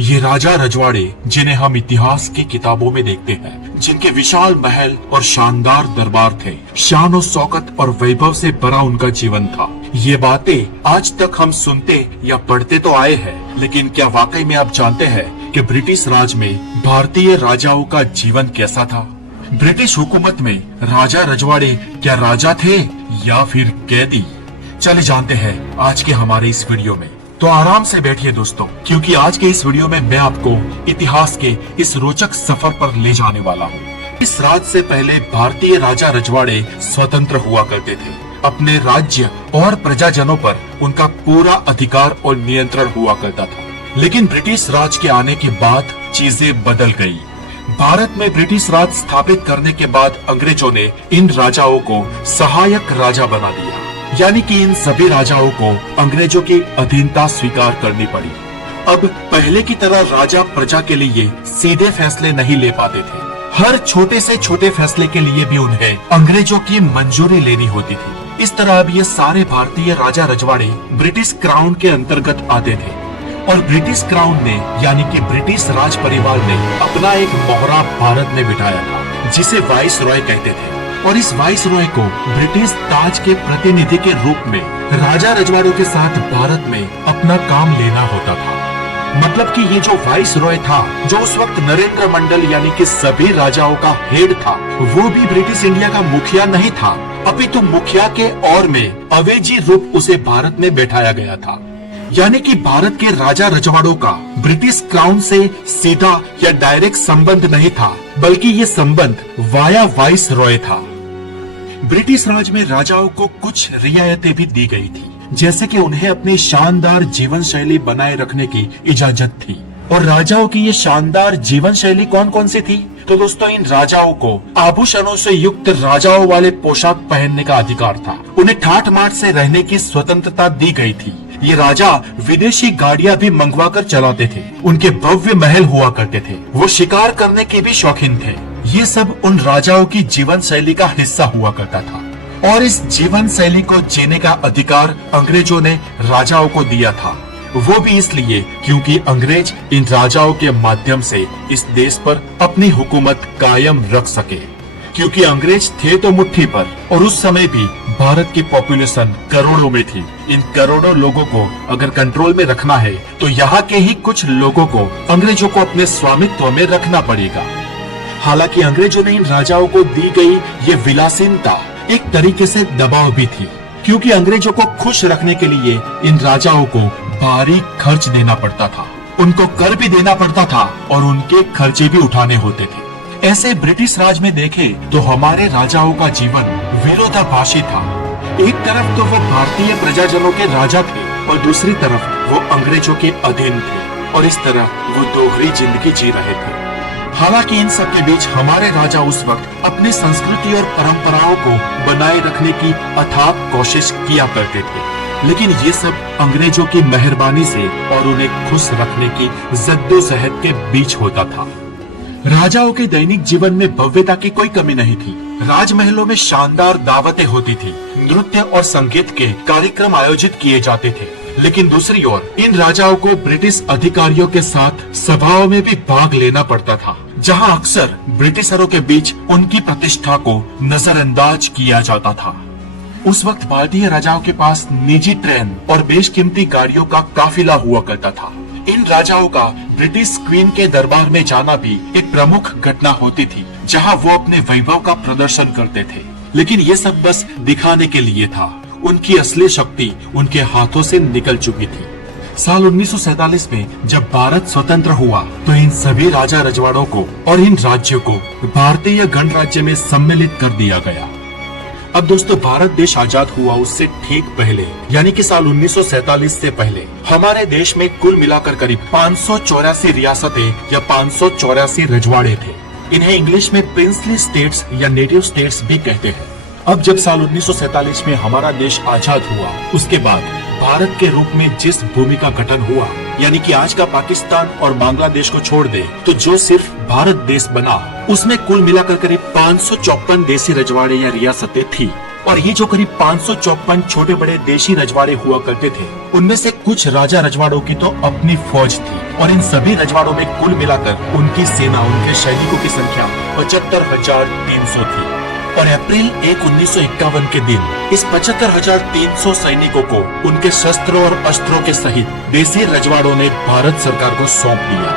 ये राजा रजवाड़े जिन्हें हम इतिहास की किताबों में देखते हैं, जिनके विशाल महल और शानदार दरबार थे, शान और शौकत और वैभव से भरा उनका जीवन था। ये बातें आज तक हम सुनते या पढ़ते तो आए हैं, लेकिन क्या वाकई में आप जानते हैं कि ब्रिटिश राज में भारतीय राजाओं का जीवन कैसा था? ब्रिटिश हुकूमत में राजा रजवाड़े क्या राजा थे या फिर कैदी? चले जानते हैं आज के हमारे इस वीडियो में। तो आराम से बैठिए दोस्तों, क्योंकि आज के इस वीडियो में मैं आपको इतिहास के इस रोचक सफर पर ले जाने वाला हूँ। इस राज से पहले भारतीय राजा रजवाड़े स्वतंत्र हुआ करते थे। अपने राज्य और प्रजाजनों पर उनका पूरा अधिकार और नियंत्रण हुआ करता था। लेकिन ब्रिटिश राज के आने के बाद चीजें बदल गई। भारत में ब्रिटिश राज स्थापित करने के बाद अंग्रेजों ने इन राजाओं को सहायक राजा बना दिया, यानी कि इन सभी राजाओं को अंग्रेजों की अधीनता स्वीकार करनी पड़ी। अब पहले की तरह राजा प्रजा के लिए सीधे फैसले नहीं ले पाते थे। हर छोटे से छोटे फैसले के लिए भी उन्हें अंग्रेजों की मंजूरी लेनी होती थी। इस तरह अब ये सारे भारतीय राजा रजवाड़े ब्रिटिश क्राउन के अंतर्गत आते थे और ब्रिटिश क्राउन ने यानी कि ब्रिटिश राज परिवार ने अपना एक मोहरा भारत में बिठाया था, जिसे वाइस रॉय कहते थे। और इस वाइस रॉय को ब्रिटिश ताज के प्रतिनिधि के रूप में राजा रजवाड़ों के साथ भारत में अपना काम लेना होता था। मतलब कि ये जो वाइस रॉय था, जो उस वक्त नरेंद्र मंडल यानी कि सभी राजाओं का हेड था, वो भी ब्रिटिश इंडिया का मुखिया नहीं था, अपितु मुखिया के और में अवेजी रूप उसे भारत में बैठाया गया था। यानी कि भारत के राजा रजवाड़ों का ब्रिटिश क्राउन से सीधा या डायरेक्ट संबंध नहीं था, बल्कि ये संबंध वाया वाइस रॉय था। ब्रिटिश राज में राजाओं को कुछ रियायतें भी दी गई थी, जैसे कि उन्हें अपनी शानदार जीवन शैली बनाए रखने की इजाजत थी। और राजाओं की ये शानदार जीवन शैली कौन कौन सी थी? तो दोस्तों, इन राजाओं को आभूषणों से युक्त राजाओं वाले पोशाक पहनने का अधिकार था। उन्हें ठाठ माठ से रहने की स्वतंत्रता दी गई थी। ये राजा विदेशी गाड़ियां भी मंगवा कर चलाते थे। उनके भव्य महल हुआ करते थे। वो शिकार करने के भी शौकीन थे। ये सब उन राजाओं की जीवन शैली का हिस्सा हुआ करता था। और इस जीवन शैली को जीने का अधिकार अंग्रेजों ने राजाओं को दिया था। वो भी इसलिए क्योंकि अंग्रेज इन राजाओं के माध्यम से इस देश पर अपनी हुकूमत कायम रख सके। क्योंकि अंग्रेज थे तो मुट्ठी पर, और उस समय भी भारत की पॉपुलेशन करोड़ों में थी। इन करोड़ों लोगों को अगर कंट्रोल में रखना है तो यहाँ के ही कुछ लोगों को अंग्रेजों को अपने स्वामित्व में रखना पड़ेगा। हालांकि अंग्रेजों ने इन राजाओं को दी गई ये विलासीनता एक तरीके से दबाव भी थी, क्योंकि अंग्रेजों को खुश रखने के लिए इन राजाओं को भारी खर्च देना पड़ता था। उनको कर भी देना पड़ता था और उनके खर्चे भी उठाने होते थे। ऐसे ब्रिटिश राज में देखें तो हमारे राजाओं का जीवन विरोधाभासी था। एक तरफ तो वो भारतीय प्रजाजनों के राजा थे और दूसरी तरफ वो अंग्रेजों के अधीन थे, और इस तरह वो दोहरी जिंदगी जी रहे थे। हालांकि इन सब के बीच हमारे राजा उस वक्त अपनी संस्कृति और परंपराओं को बनाए रखने की अथाक कोशिश किया करते थे, लेकिन ये सब अंग्रेजों की मेहरबानी से और उन्हें खुश रखने की जद्दोजहद के बीच होता था। राजाओं के दैनिक जीवन में भव्यता की कोई कमी नहीं थी। राजमहलों में शानदार दावतें होती थी, नृत्य और संगीत के कार्यक्रम आयोजित किए जाते थे। लेकिन दूसरी ओर इन राजाओं को ब्रिटिश अधिकारियों के साथ सभाओं में भी भाग लेना पड़ता था, जहां अक्सर ब्रिटिशरों के बीच उनकी प्रतिष्ठा को नजरअंदाज किया जाता था। उस वक्त भारतीय राजाओं के पास निजी ट्रेन और बेशकीमती गाड़ियों का काफिला हुआ करता था। इन राजाओं का ब्रिटिश क्वीन के दरबार में जाना भी एक प्रमुख घटना होती थी, जहां वो अपने वैभव का प्रदर्शन करते थे। लेकिन ये सब बस दिखाने के लिए था। उनकी असली शक्ति उनके हाथों से निकल चुकी थी। साल 1947 में जब भारत स्वतंत्र हुआ तो इन सभी राजा रजवाड़ों को और इन राज्यों को भारतीय गणराज्य में सम्मिलित कर दिया गया। अब दोस्तों, भारत देश आजाद हुआ उससे ठीक पहले यानी कि साल 1947 से पहले हमारे देश में कुल मिलाकर करीब 584 रियासतें या 584 रजवाड़े थे। इन्हें इंग्लिश में प्रिंसली स्टेट्स या नेटिव स्टेट्स भी कहते हैं। अब जब साल 1947 में हमारा देश आजाद हुआ, उसके बाद भारत के रूप में जिस भूमि का गठन हुआ, यानी कि आज का पाकिस्तान और बांग्लादेश को छोड़ दे तो जो सिर्फ भारत देश बना, उसमें कुल मिलाकर करीब 554 देसी रजवाड़े या रियासतें थी। और ये जो करीब 554 छोटे बड़े देशी रजवाड़े हुआ करते थे, उनमें से कुछ राजा रजवाड़ों की तो अपनी फौज थी और इन सभी रजवाड़ों में कुल मिलाकर उनकी सेना, उनके सैनिकों की संख्या 75,300 थी। और अप्रैल 1, 1951 के दिन इस 75,300 सैनिकों को उनके शस्त्रों और अस्त्रों के सहित देसी रजवाड़ों ने भारत सरकार को सौंप दिया,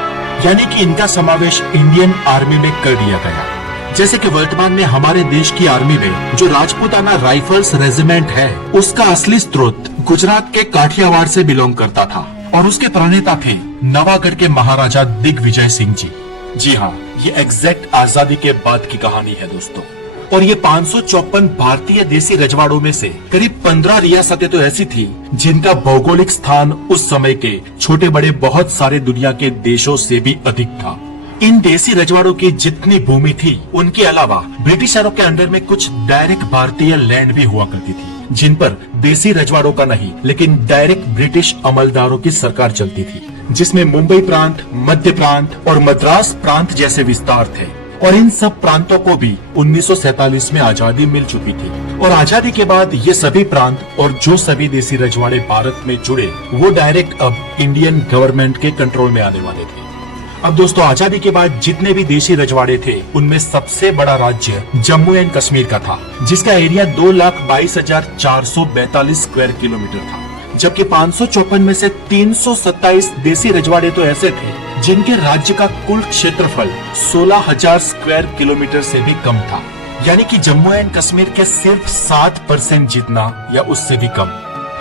यानी कि इनका समावेश इंडियन आर्मी में कर दिया गया। जैसे कि वर्तमान में हमारे देश की आर्मी में जो राजपूताना राइफल्स रेजिमेंट है, उसका असली स्रोत गुजरात के काठियावाड़ से बिलोंग करता था और उसके प्रणेता थे नवागढ़ के महाराजा दिग्विजय सिंह जी। जी हाँ, ये एग्जैक्ट आजादी के बाद की कहानी है दोस्तों। और ये 554 भारतीय देसी रजवाड़ों में से करीब 15 रियासतें तो ऐसी थी जिनका भौगोलिक स्थान उस समय के छोटे बड़े बहुत सारे दुनिया के देशों से भी अधिक था। इन देसी रजवाड़ों की जितनी भूमि थी, उनके अलावा ब्रिटिशरों के अंडर में कुछ डायरेक्ट भारतीय लैंड भी हुआ करती थी, जिन पर देसी रजवाड़ों का नहीं लेकिन डायरेक्ट ब्रिटिश अमलदारों की सरकार चलती थी, जिसमें मुंबई प्रांत, मध्य प्रांत और मद्रास प्रांत जैसे विस्तार थे। और इन सब प्रांतों को भी 1947 में आजादी मिल चुकी थी और आजादी के बाद ये सभी प्रांत और जो सभी देसी रजवाड़े भारत में जुड़े, वो डायरेक्ट अब इंडियन गवर्नमेंट के कंट्रोल में आने वाले थे। अब दोस्तों, आजादी के बाद जितने भी देशी रजवाड़े थे, उनमें सबसे बड़ा राज्य जम्मू एंड कश्मीर का था, जिसका एरिया 2,22,442 स्क्वायर किलोमीटर था, जबकि 554 में से 327 देसी रजवाड़े तो ऐसे थे जिनके राज्य का कुल क्षेत्रफल 16,000 स्क्वायर किलोमीटर से भी कम था, यानी कि जम्मू एंड कश्मीर के सिर्फ 7% जितना या उससे भी कम।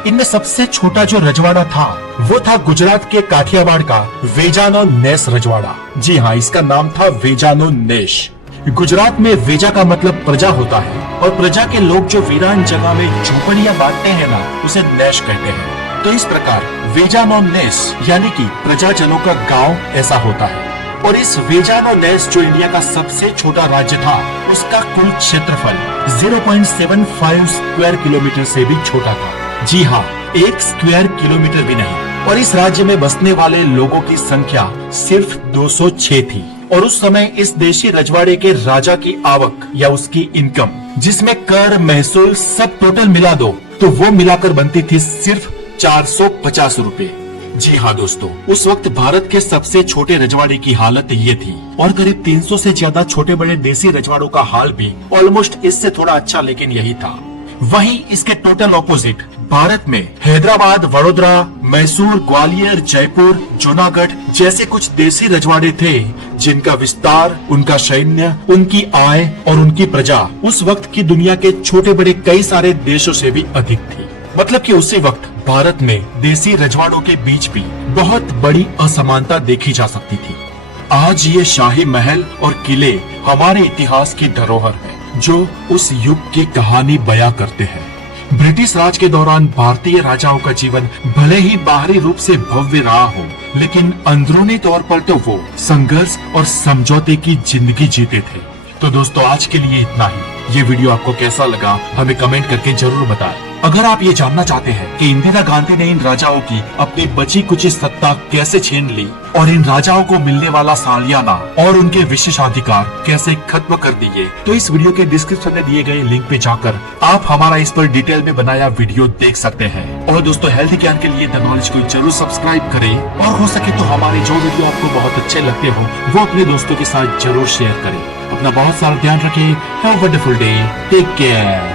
इनमें सबसे छोटा जो रजवाड़ा था, वो था गुजरात के काठियावाड़ का वेजानो नेस रजवाड़ा। जी हाँ, इसका नाम था वेजानो नेश। गुजरात में वेजा का मतलब प्रजा होता है और प्रजा के लोग जो वीरान जगह में झोपड़ियां बांटते हैं ना, उसे नेश कहते हैं। तो इस प्रकार वेजानो नेस यानी कि प्रजाजनों का गांव ऐसा होता है। और इस वेजानो नेस जो इंडिया का सबसे छोटा राज्य था, उसका कुल क्षेत्रफल 0.75 स्क्वायर किलोमीटर से भी छोटा था। जी हाँ, 1 स्क्वायर किलोमीटर भी नहीं। और इस राज्य में बसने वाले लोगों की संख्या सिर्फ 206 थी। और उस समय इस देशी रजवाड़े के राजा की आवक या उसकी इनकम, जिसमें कर, महसूल सब टोटल मिला दो, तो वो मिलाकर बनती थी सिर्फ 450 रुपए। जी हाँ दोस्तों, उस वक्त भारत के सबसे छोटे रजवाड़े की हालत ये थी। और करीब 300 से ज्यादा छोटे बड़े देसी रजवाड़ों का हाल भी ऑलमोस्ट इससे थोड़ा अच्छा लेकिन यही था। वहीं इसके टोटल ऑपोजिट भारत में हैदराबाद, वडोदरा, मैसूर, ग्वालियर, जयपुर, जूनागढ़ जैसे कुछ देसी रजवाड़े थे जिनका विस्तार, उनका सैन्य, उनकी आय और उनकी प्रजा उस वक्त की दुनिया के छोटे बड़े कई सारे देशों से भी अधिक थी। मतलब कि उसी वक्त भारत में देसी रजवाड़ों के बीच भी बहुत बड़ी असमानता देखी जा सकती थी। आज ये शाही महल और किले हमारे इतिहास की धरोहर है, जो उस युग की कहानी बयां करते हैं। ब्रिटिश राज के दौरान भारतीय राजाओं का जीवन भले ही बाहरी रूप से भव्य रहा हो, लेकिन अंदरूनी तौर पर तो वो संघर्ष और समझौते की जिंदगी जीते थे। तो दोस्तों, आज के लिए इतना ही। ये वीडियो आपको कैसा लगा हमें कमेंट करके जरूर बताएं। अगर आप ये जानना चाहते हैं कि इंदिरा गांधी ने इन राजाओं की अपनी बची कुची सत्ता कैसे छीन ली और इन राजाओं को मिलने वाला सालियाना और उनके विशेषाधिकार कैसे खत्म कर दिए, तो इस वीडियो के डिस्क्रिप्शन में दिए गए लिंक पे जाकर आप हमारा इस पर डिटेल में बनाया वीडियो देख सकते हैं। और दोस्तों, हेल्थ ज्ञान के लिए द नॉलेज को जरूर सब्सक्राइब करें और हो सके तो हमारे जो वीडियो आपको बहुत अच्छे लगते हो वो अपने दोस्तों के साथ जरूर शेयर करें। अपना बहुत सारा ध्यान रखें। Have a wonderful day. Take care.